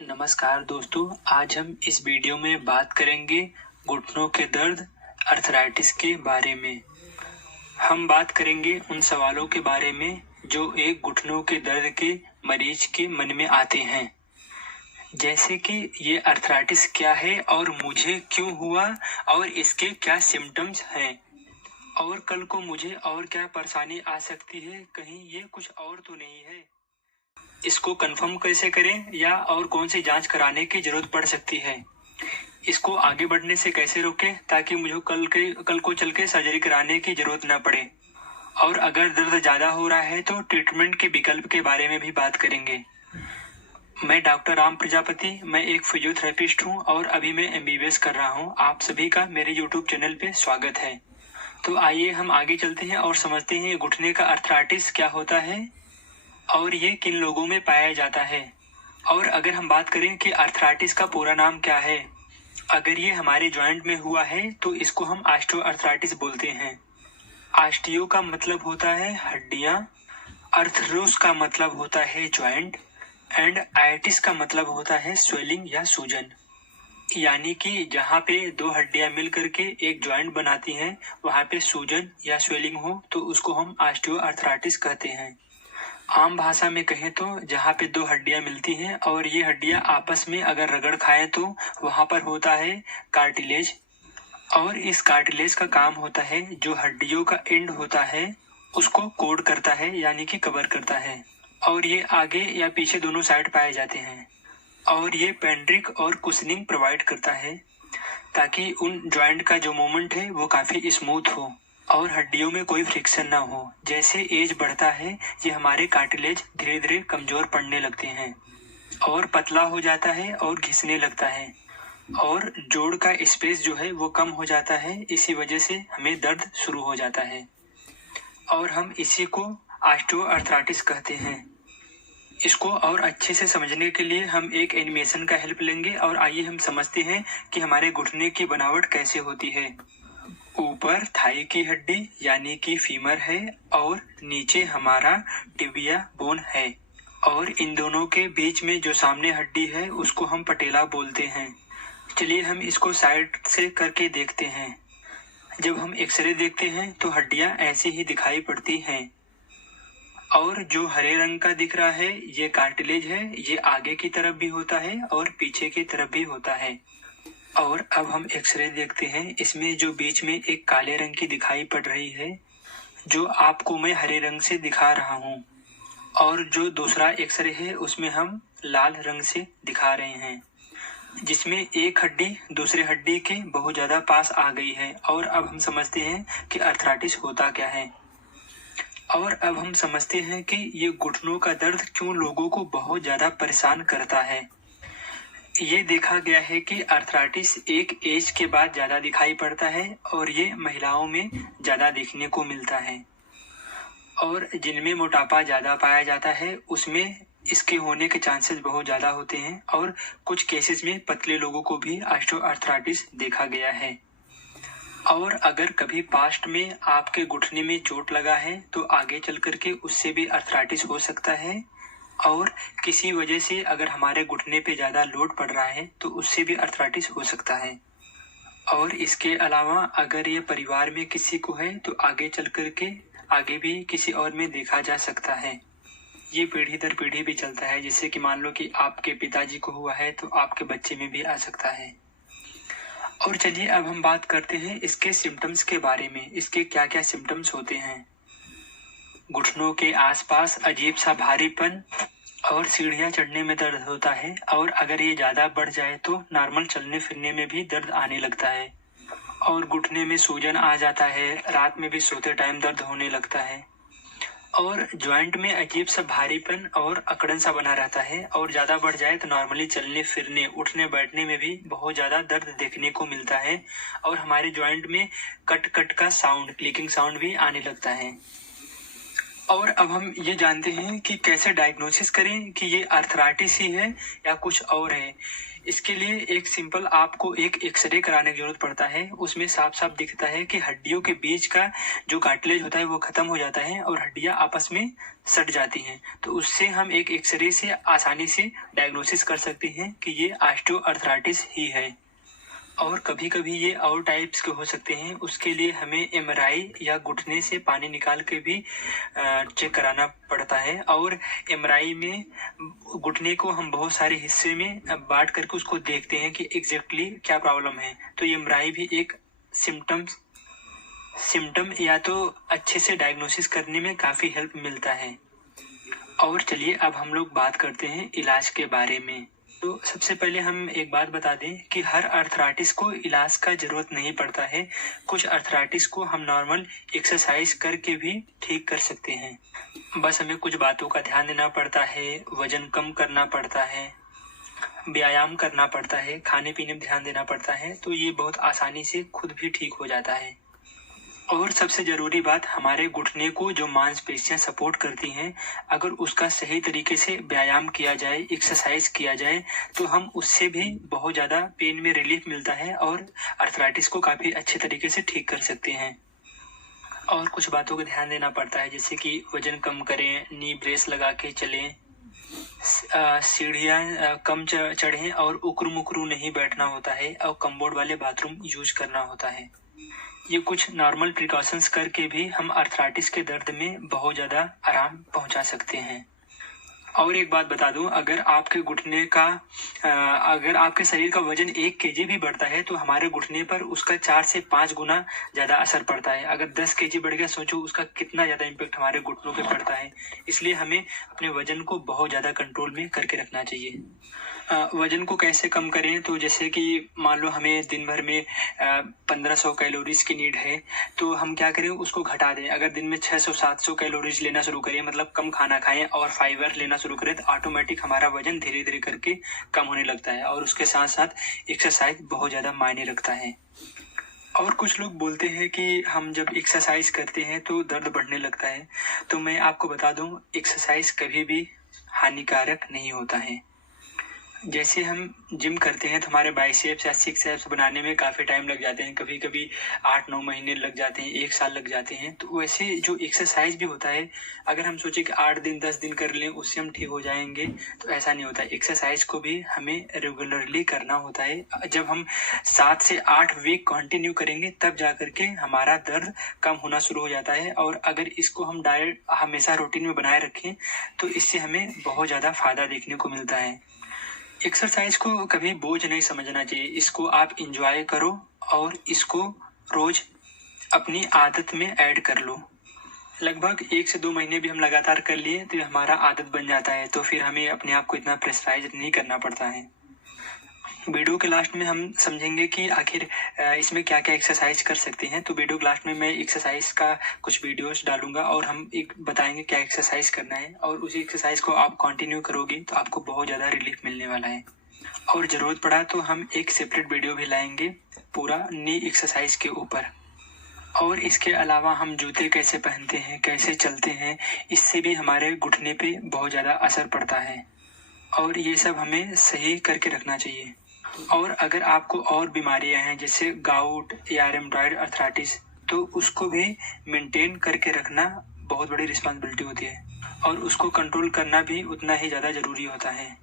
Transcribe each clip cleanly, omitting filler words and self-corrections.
नमस्कार दोस्तों, आज हम इस वीडियो में बात करेंगे घुटनों के दर्द अर्थराइटिस के बारे में। हम बात करेंगे उन सवालों के बारे में जो एक घुटनों के दर्द के मरीज के मन में आते हैं, जैसे कि ये अर्थराइटिस क्या है और मुझे क्यों हुआ और इसके क्या सिम्टम्स हैं और कल को मुझे और क्या परेशानी आ सकती है, कहीं ये कुछ और तो नहीं है। इसको कंफर्म कैसे करें या और कौन सी जांच कराने की जरूरत पड़ सकती है। इसको आगे बढ़ने से कैसे रोकें ताकि मुझे कल को चल के सर्जरी कराने की जरूरत न पड़े। और अगर दर्द ज्यादा हो रहा है तो ट्रीटमेंट के विकल्प के बारे में भी बात करेंगे। मैं डॉक्टर राम प्रजापति, मैं एक फिजियोथेरेपिस्ट हूँ और अभी मैं MBBS कर रहा हूँ। आप सभी का मेरे YouTube चैनल पे स्वागत है। तो आइए हम आगे चलते हैं और समझते हैं घुटने का अर्थराइटिस क्या होता है और ये किन लोगों में पाया जाता है। और अगर हम बात करें कि अर्थराइटिस का पूरा नाम क्या है, अगर ये हमारे जॉइंट में हुआ है तो इसको हम ऑस्टियोआर्थराइटिस बोलते हैं। ऑस्टियो का मतलब होता है हड्डियां, अर्थरोस का मतलब होता है जॉइंट एंड आइटिस का मतलब होता है स्वेलिंग या सूजन। यानी कि जहाँ पे दो हड्डियां मिल करके एक जॉइंट बनाती हैं, वहाँ पे सूजन या स्वेलिंग हो तो उसको हम ऑस्टियोआर्थराइटिस कहते हैं। आम भाषा में कहें तो जहाँ पे दो हड्डियां मिलती हैं और ये हड्डियां आपस में अगर रगड़ खाएं तो वहां पर होता है कार्टिलेज। और इस कार्टिलेज का काम होता है जो हड्डियों का एंड होता है उसको कोड करता है, यानी कि कवर करता है। और ये आगे या पीछे दोनों साइड पाए जाते हैं और ये पेंड्रिक और कुशनिंग प्रोवाइड करता है ताकि उन जॉइंट का जो मूवमेंट है वो काफी स्मूथ हो और हड्डियों में कोई फ्रिक्शन ना हो। जैसे एज बढ़ता है ये हमारे कार्टिलेज धीरे धीरे कमजोर पड़ने लगते हैं और पतला हो जाता है और घिसने लगता है और जोड़ का स्पेस जो है वो कम हो जाता है। इसी वजह से हमें दर्द शुरू हो जाता है और हम इसी को ऑस्टियोआर्थराइटिस कहते हैं। इसको और अच्छे से समझने के लिए हम एक एनिमेशन का हेल्प लेंगे और आइए हम समझते हैं कि हमारे घुटने की बनावट कैसे होती है। ऊपर थाई की हड्डी यानी कि फीमर है और नीचे हमारा टिबिया बोन है और इन दोनों के बीच में जो सामने हड्डी है उसको हम पटेला बोलते हैं। चलिए हम इसको साइड से करके देखते हैं। जब हम एक्सरे देखते हैं तो हड्डियां ऐसे ही दिखाई पड़ती हैं और जो हरे रंग का दिख रहा है ये कार्टिलेज है। ये आगे की तरफ भी होता है और पीछे की तरफ भी होता है। और अब हम एक्सरे देखते हैं, इसमें जो बीच में एक काले रंग की दिखाई पड़ रही है जो आपको मैं हरे रंग से दिखा रहा हूँ, और जो दूसरा एक्सरे है उसमें हम लाल रंग से दिखा रहे हैं, जिसमें एक हड्डी दूसरे हड्डी के बहुत ज्यादा पास आ गई है। और अब हम समझते हैं कि अर्थराइटिस होता क्या है। और अब हम समझते हैं कि ये घुटनों का दर्द क्यों लोगों को बहुत ज्यादा परेशान करता है। ये देखा गया है कि अर्थराइटिस एक एज के बाद ज्यादा दिखाई पड़ता है और ये महिलाओं में ज्यादा देखने को मिलता है और जिनमें मोटापा ज्यादा पाया जाता है उसमें इसके होने के चांसेस बहुत ज्यादा होते हैं और कुछ केसेस में पतले लोगों को भी ऑस्टियोआर्थराइटिस देखा गया है। और अगर कभी पास्ट में आपके घुटने में चोट लगा है तो आगे चल करके उससे भी अर्थराइटिस हो सकता है और किसी वजह से अगर हमारे घुटने पे ज्यादा लोड पड़ रहा है तो उससे भी अर्थराइटिस हो सकता है। और इसके अलावा अगर ये परिवार में किसी को है तो आगे चल करके आगे भी किसी और में देखा जा सकता है। ये पीढ़ी दर पीढ़ी भी चलता है, जैसे कि मान लो कि आपके पिताजी को हुआ है तो आपके बच्चे में भी आ सकता है। और चलिए अब हम बात करते हैं इसके सिम्टम्स के बारे में। इसके क्या क्या सिम्टम्स होते हैं। घुटनों के आसपास अजीब सा भारीपन और सीढ़ियां चढ़ने में दर्द होता है और अगर ये ज्यादा बढ़ जाए तो नॉर्मल चलने फिरने में भी दर्द आने लगता है और घुटने में सूजन आ जाता है। रात में भी सोते टाइम दर्द होने लगता है और जॉइंट में अजीब सा भारीपन और अकड़न सा बना रहता है और ज्यादा बढ़ जाए तो नॉर्मली चलने फिरने उठने बैठने में भी बहुत ज्यादा दर्द देखने को मिलता है और हमारे जॉइंट में कट कट का साउंड, क्लिकिंग साउंड भी आने लगता है। और अब हम ये जानते हैं कि कैसे डायग्नोसिस करें कि ये अर्थराइटिस ही है या कुछ और है। इसके लिए एक सिंपल आपको एक एक्सरे कराने की जरूरत पड़ता है। उसमें साफ साफ दिखता है कि हड्डियों के बीच का जो कार्टिलेज होता है वो खत्म हो जाता है और हड्डियां आपस में सट जाती हैं। तो उससे हम एक एक्सरे से आसानी से डायग्नोसिस कर सकते हैं कि ये ऑस्टियोआर्थराइटिस ही है। और कभी कभी ये और टाइप्स के हो सकते हैं, उसके लिए हमें एमआरआई या घुटने से पानी निकाल के भी चेक कराना पड़ता है। और एमआरआई में घुटने को हम बहुत सारे हिस्से में बांट करके उसको देखते हैं कि एग्जैक्टली क्या प्रॉब्लम है। तो ये एमआरआई भी एक सिम्टम या तो अच्छे से डायग्नोसिस करने में काफी हेल्प मिलता है। और चलिए अब हम लोग बात करते हैं इलाज के बारे में। तो सबसे पहले हम एक बात बता दें कि हर अर्थराइटिस को इलाज का जरूरत नहीं पड़ता है। कुछ अर्थराइटिस को हम नॉर्मल एक्सरसाइज करके भी ठीक कर सकते हैं। बस हमें कुछ बातों का ध्यान देना पड़ता है, वजन कम करना पड़ता है, व्यायाम करना पड़ता है, खाने पीने में ध्यान देना पड़ता है, तो ये बहुत आसानी से खुद भी ठीक हो जाता है। और सबसे जरूरी बात, हमारे घुटने को जो मांसपेशियां सपोर्ट करती हैं, अगर उसका सही तरीके से व्यायाम किया जाए, एक्सरसाइज किया जाए, तो हम उससे भी बहुत ज्यादा पेन में रिलीफ मिलता है और अर्थराइटिस को काफी अच्छे तरीके से ठीक कर सकते हैं। और कुछ बातों का ध्यान देना पड़ता है, जैसे कि वजन कम करें, नी ब्रेस लगा के चलें, सीढ़ियां कम चढ़ें और उकरू मुकरू नहीं बैठना होता है और कम्बोर्ड वाले बाथरूम यूज करना होता है। ये कुछ नॉर्मल प्रिकॉशंस करके भी हम अर्थराइटिस के दर्द में बहुत ज्यादा आराम पहुंचा सकते हैं। और एक बात बता दूं, अगर आपके घुटने का अगर आपके शरीर का वजन 1 kg भी बढ़ता है तो हमारे घुटने पर उसका 4 से 5 गुना ज्यादा असर पड़ता है। अगर 10 kg बढ़ गया, सोचो उसका कितना ज्यादा इम्पेक्ट हमारे घुटनों पे पड़ता है। इसलिए हमें अपने वजन को बहुत ज्यादा कंट्रोल में करके रखना चाहिए। वजन को कैसे कम करें, तो जैसे कि मान लो हमें दिन भर में 1500 कैलोरीज की नीड है, तो हम क्या करें, उसको घटा दें। अगर दिन में 600-700 कैलोरीज लेना शुरू करें, मतलब कम खाना खाएं और फाइबर लेना शुरू करें, तो ऑटोमेटिक हमारा वजन धीरे धीरे करके कम होने लगता है। और उसके साथ साथ एक्सरसाइज बहुत ज्यादा मायने रखता है। और कुछ लोग बोलते हैं कि हम जब एक्सरसाइज करते हैं तो दर्द बढ़ने लगता है, तो मैं आपको बता दूं, एक्सरसाइज कभी भी हानिकारक नहीं होता है। जैसे हम जिम करते हैं तो हमारे बाइसेप्स या सिक्स एप्स बनाने में काफी टाइम लग जाते हैं, कभी कभी 8-9 महीने लग जाते हैं, 1 साल लग जाते हैं। तो वैसे जो एक्सरसाइज भी होता है, अगर हम सोचे कि 8 दिन 10 दिन कर लें उससे हम ठीक हो जाएंगे, तो ऐसा नहीं होता। एक्सरसाइज को भी हमें रेगुलरली करना होता है। जब हम 7 से 8 वीक कंटिन्यू करेंगे तब जा करके हमारा दर्द कम होना शुरू हो जाता है। और अगर इसको हम डायट हमेशा रूटीन में बनाए रखें तो इससे हमें बहुत ज्यादा फायदा देखने को मिलता है। एक्सरसाइज को कभी बोझ नहीं समझना चाहिए, इसको आप इंजॉय करो और इसको रोज अपनी आदत में ऐड कर लो। लगभग 1 से 2 महीने भी हम लगातार कर लिए तो हमारा आदत बन जाता है, तो फिर हमें अपने आप को इतना प्रेशराइज नहीं करना पड़ता है। वीडियो के लास्ट में हम समझेंगे कि आखिर इसमें क्या क्या एक्सरसाइज कर सकते हैं। तो वीडियो के लास्ट में मैं एक्सरसाइज का कुछ वीडियोस डालूंगा और हम एक बताएंगे क्या एक्सरसाइज करना है, और उसी एक्सरसाइज को आप कंटिन्यू करोगे तो आपको बहुत ज्यादा रिलीफ मिलने वाला है। और जरूरत पड़ा तो हम एक सेपरेट वीडियो भी लाएंगे पूरा नी एक्सरसाइज के ऊपर। और इसके अलावा हम जूते कैसे पहनते हैं, कैसे चलते हैं, इससे भी हमारे घुटने पे बहुत ज्यादा असर पड़ता है, और ये सब हमें सही करके रखना चाहिए। और अगर आपको और बीमारियां हैं जैसे गाउट या रेमटॉइड अर्थराइटिस, तो उसको भी मेंटेन करके रखना बहुत बड़ी रिस्पांसिबिलिटी होती है, और उसको कंट्रोल करना भी उतना ही ज्यादा जरूरी होता है।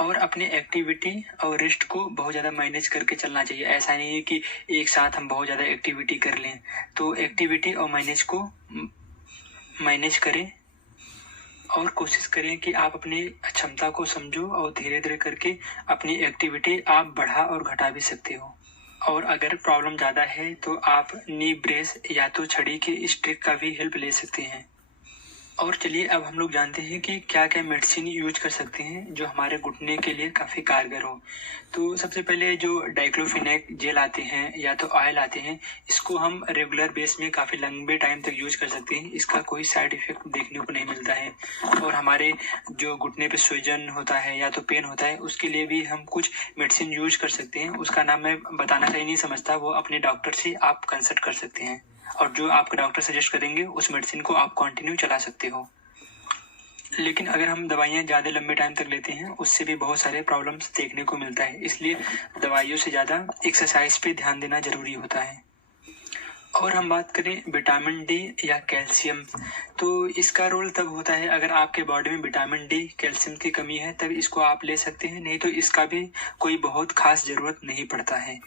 और अपने एक्टिविटी और रेस्ट को बहुत ज्यादा मैनेज करके चलना चाहिए। ऐसा नहीं है कि एक साथ हम बहुत ज्यादा एक्टिविटी कर लें, तो एक्टिविटी और मैनेज करें और कोशिश करें कि आप अपनी क्षमता को समझो और धीरे धीरे करके अपनी एक्टिविटी आप बढ़ा और घटा भी सकते हो। और अगर प्रॉब्लम ज़्यादा है तो आप नी ब्रेस या तो छड़ी के स्टिक का भी हेल्प ले सकते हैं। और चलिए अब हम लोग जानते हैं कि क्या क्या मेडिसिन यूज कर सकते हैं जो हमारे घुटने के लिए काफ़ी कारगर हो। तो सबसे पहले जो डाइक्लोफिनेक जेल आते हैं या तो ऑयल आते हैं, इसको हम रेगुलर बेस में काफ़ी लंबे टाइम तक यूज कर सकते हैं। इसका कोई साइड इफेक्ट देखने को नहीं मिलता है। और हमारे जो घुटने पे सूजन होता है या तो पेन होता है, उसके लिए भी हम कुछ मेडिसिन यूज कर सकते हैं। उसका नाम मैं बताना सही नहीं समझता, वो अपने डॉक्टर से आप कंसल्ट कर सकते हैं। और जो आपका डॉक्टर सजेस्ट करेंगे उस मेडिसिन को आप कंटिन्यू चला सकते हो। लेकिन अगर हम दवाइयाँ ज़्यादा लंबे टाइम तक लेते हैं उससे भी बहुत सारे प्रॉब्लम्स देखने को मिलता है, इसलिए दवाइयों से ज़्यादा एक्सरसाइज पे ध्यान देना ज़रूरी होता है। और हम बात करें विटामिन डी या कैल्शियम, तो इसका रोल तब होता है अगर आपके बॉडी में विटामिन डी कैल्शियम की कमी है तब इसको आप ले सकते हैं, नहीं तो इसका भी कोई बहुत खास ज़रूरत नहीं पड़ता है।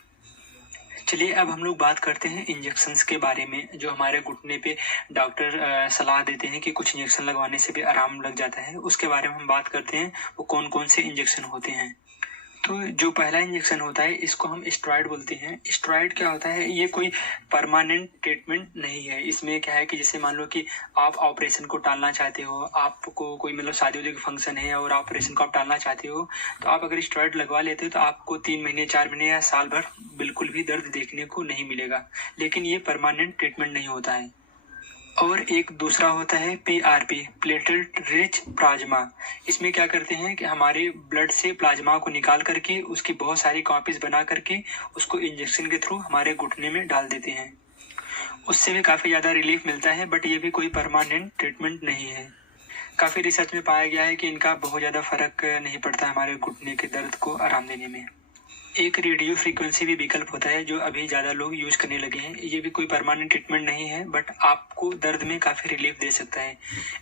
चलिए अब हम लोग बात करते हैं इंजेक्शंस के बारे में, जो हमारे घुटने पे डॉक्टर सलाह देते हैं कि कुछ इंजेक्शन लगवाने से भी आराम लग जाता है, उसके बारे में हम बात करते हैं वो कौन कौन से इंजेक्शन होते हैं। तो जो पहला इंजेक्शन होता है इसको हम स्टेरॉइड बोलते हैं। स्टेरॉइड क्या होता है, ये कोई परमानेंट ट्रीटमेंट नहीं है। इसमें क्या है कि जैसे मान लो कि आप ऑपरेशन को टालना चाहते हो, आपको कोई मतलब शादी वादी का फंक्शन है और ऑपरेशन को आप टालना चाहते हो, तो आप अगर स्टेरॉइड लगवा लेते हो तो आपको 3 महीने 4 महीने या साल भर बिल्कुल भी दर्द देखने को नहीं मिलेगा, लेकिन ये परमानेंट ट्रीटमेंट नहीं होता है। और एक दूसरा होता है PRP, प्लेटलेट रिच प्लाज्मा। इसमें क्या करते हैं कि हमारे ब्लड से प्लाज्मा को निकाल करके उसकी बहुत सारी कॉपीज बना करके उसको इंजेक्शन के थ्रू हमारे घुटने में डाल देते हैं। उससे भी काफ़ी ज़्यादा रिलीफ मिलता है, बट ये भी कोई परमानेंट ट्रीटमेंट नहीं है। काफ़ी रिसर्च में पाया गया है कि इनका बहुत ज़्यादा फर्क नहीं पड़ता हमारे घुटने के दर्द को आराम देने में। एक रेडियो फ्रीक्वेंसी भी विकल्प होता है जो अभी ज़्यादा लोग यूज करने लगे हैं। ये भी कोई परमानेंट ट्रीटमेंट नहीं है, बट आपको दर्द में काफ़ी रिलीफ दे सकता है।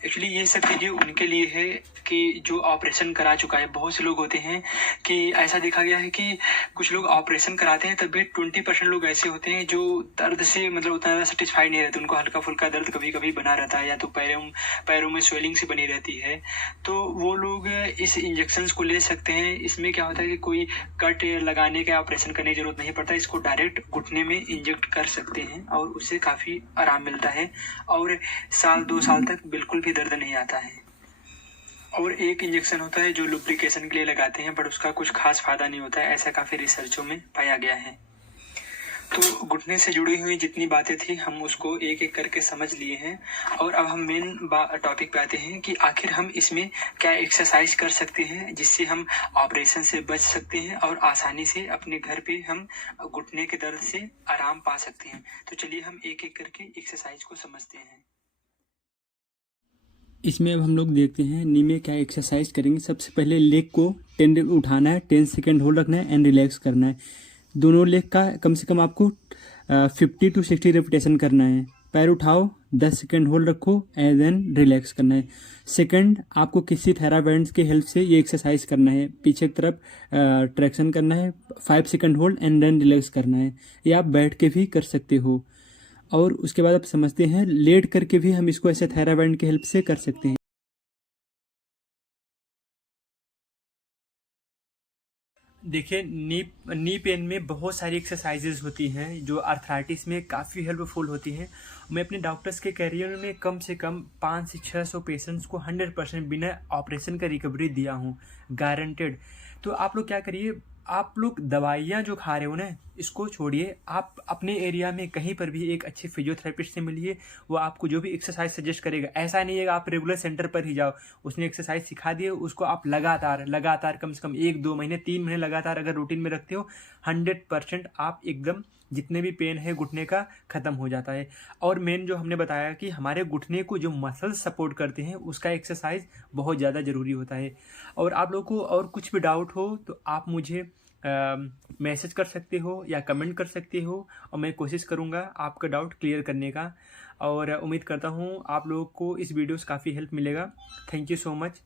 एक्चुअली ये सब चीज़ें उनके लिए है कि जो ऑपरेशन करा चुका है। बहुत से लोग होते हैं कि ऐसा देखा गया है कि कुछ लोग ऑपरेशन कराते हैं तब भी 20% लोग ऐसे होते हैं जो दर्द से मतलब उतना ज़्यादा सेटिस्फाई नहीं रहते, उनको हल्का फुल्का दर्द कभी कभी बना रहता है या तो पैरों में स्वेलिंग से बनी रहती है। तो वो लोग इस इंजेक्शन को ले सकते हैं। इसमें क्या होता है कि कोई कट लगाने का ऑपरेशन करने की जरूरत नहीं पड़ता, इसको डायरेक्ट घुटने में इंजेक्ट कर सकते हैं और उससे काफ़ी आराम मिलता है और 1-2 साल तक बिल्कुल भी दर्द नहीं आता है। और एक इंजेक्शन होता है जो लुब्रिकेशन के लिए लगाते हैं, बट उसका कुछ खास फायदा नहीं होता है, ऐसा काफ़ी रिसर्चों में पाया गया है। तो घुटने से जुड़ी हुई जितनी बातें थी हम उसको एक एक करके समझ लिए हैं, और अब हम मेन टॉपिक पे आते हैं कि आखिर हम इसमें क्या एक्सरसाइज कर सकते हैं जिससे हम ऑपरेशन से बच सकते हैं और आसानी से अपने घर पे हम घुटने के दर्द से आराम पा सकते हैं। तो चलिए हम एक एक करके एक्सरसाइज को समझते हैं। इसमें अब हम लोग देखते हैं नी में क्या एक्सरसाइज करेंगे। सबसे पहले लेग को 10 उठाना है, 10 सेकेंड होल्ड रखना है एंड रिलैक्स करना है। दोनों लेग का कम से कम आपको 50 to 60 रेपिटेशन करना है। पैर उठाओ, 10 सेकेंड होल्ड रखो एंड देन रिलैक्स करना है। सेकंड, आपको किसी थेराबैंड्स के हेल्प से ये एक्सरसाइज करना है। पीछे की तरफ ट्रैक्शन करना है, 5 second hold and then relax करना है। ये आप बैठ के भी कर सकते हो। और उसके बाद आप समझते हैं लेट करके भी हम इसको ऐसे थेराबैंड की हेल्प से कर सकते हैं। देखिए, नी पेन में बहुत सारी एक्सरसाइजेज होती हैं जो आर्थराइटिस में काफ़ी हेल्पफुल होती हैं। मैं अपने डॉक्टर्स के करियर में कम से कम 500 से 600 पेशेंट्स को 100% बिना ऑपरेशन का रिकवरी दिया हूँ, गारंटेड। तो आप लोग क्या करिए, आप लोग दवाइयाँ जो खा रहे हो ना, इसको छोड़िए। आप अपने एरिया में कहीं पर भी एक अच्छे फिजियोथेरेपिस्ट से मिलिए, वो आपको जो भी एक्सरसाइज सजेस्ट करेगा। ऐसा नहीं है कि आप रेगुलर सेंटर पर ही जाओ, उसने एक्सरसाइज सिखा दिए, उसको आप लगातार कम से कम 1-2 महीने 3 महीने लगातार अगर रूटीन में रखते हो, 100% आप एकदम जितने भी पेन है घुटने का ख़त्म हो जाता है। और मेन जो हमने बताया कि हमारे घुटने को जो मसल्स सपोर्ट करते हैं उसका एक्सरसाइज बहुत ज़्यादा ज़रूरी होता है। और आप लोगों को और कुछ भी डाउट हो तो आप मुझे मैसेज कर सकते हो या कमेंट कर सकते हो, और मैं कोशिश करूँगा आपका डाउट क्लियर करने का। और उम्मीद करता हूँ आप लोगों को इस वीडियो से काफ़ी हेल्प मिलेगा। Thank you so much.